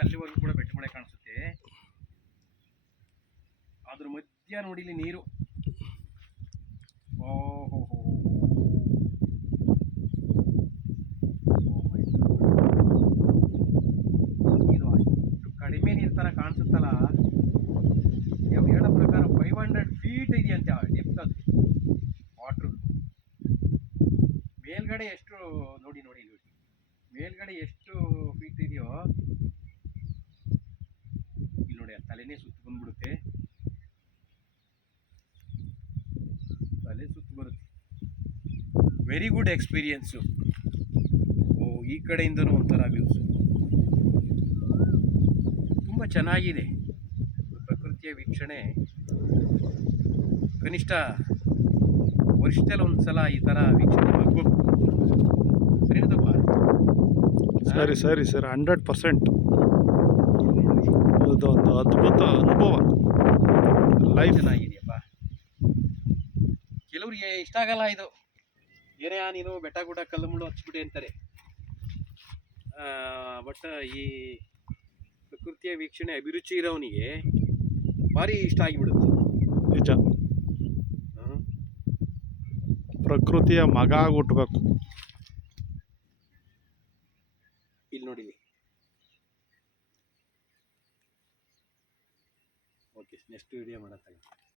ಅಲ್ಲಿವರೆಗೂ ಕೂಡ ಬೆಟ್ಟ ಮಳೆ ಕಾಣಿಸುತ್ತೆ. ಅದ್ರ ಮಧ್ಯ ನೋಡಿ ಇಲ್ಲಿ ನೀರು. ಓಹೋ, ಇದು ಅಷ್ಟು ಕಡಿಮೆ ನೀರು ತರ ಕಾಣಿಸುತ್ತಲ್ಲ. ನೀವು ಹೇಳೋ ಪ್ರಕಾರ 500 ಫೀಟ್ ಇದೆಯಂತೆ ಡೆಪ್ತ್. ಅದು ವಾಟ್ರು ಮೇಲ್ಗಡೆ ಎಷ್ಟು ನೋಡಿ ಮೇಲ್ಗಡೆ ಎಷ್ಟು ಫೀಟ್ ಇದೆಯೋ ಇಲ್ಲಿ ನೋಡಿ. ತಲೆನೇ ಸುತ್ತು ಬಂದ್ಬಿಡುತ್ತೆ, ತಲೆ ಸುತ್ತು ಬರುತ್ತೆ. Very good experience. ಈ ಕಡೆಯಿಂದನೂ ಒಂಥರ ವ್ಯೂಸ್ ತುಂಬ ಚೆನ್ನಾಗಿದೆ. ಪ್ರಕೃತಿಯ ವೀಕ್ಷಣೆ ಕನಿಷ್ಠ ವರ್ಷದಲ್ಲಿ ಒಂದ್ಸಲ ಈ ಥರ ವೀಕ್ಷಣೆ ಆಗಬೇಕು. ಸರಿನಪ್ಪ? ಸರಿ ಸರ್, 100%. ಇದೊಂದು ಅದ್ಭುತ ಅನುಭವ. ಲೈಫ್ ಚೆನ್ನಾಗಿದೆಯಪ್ಪ. ಕೆಲವ್ರಿಗೆ ಇಷ್ಟ ಆಗಲ್ಲ ಇದು. ಏನೇ ನೀನು ಬೆಟ್ಟ ಗುಡ್ಡ ಕಲ್ಲು ಮುಳ್ಳು ಹಚ್ಬಿಟ್ಟೆ ಅಂತಾರೆ. ಬಟ್ ಈ ಪ್ರಕೃತಿಯ ವೀಕ್ಷಣೆ ಅಭಿರುಚಿ ಇರೋವನಿಗೆ ಭಾರಿ ಇಷ್ಟ ಆಗಿಬಿಡುತ್ತೆ. ನಿಜ, ಪ್ರಕೃತಿಯ ಮಗ ಹುಟ್ಟಬೇಕು. ಇಲ್ಲಿ ನೋಡಿ. Okay, next video ಮಾಡತ್ತಾಗ.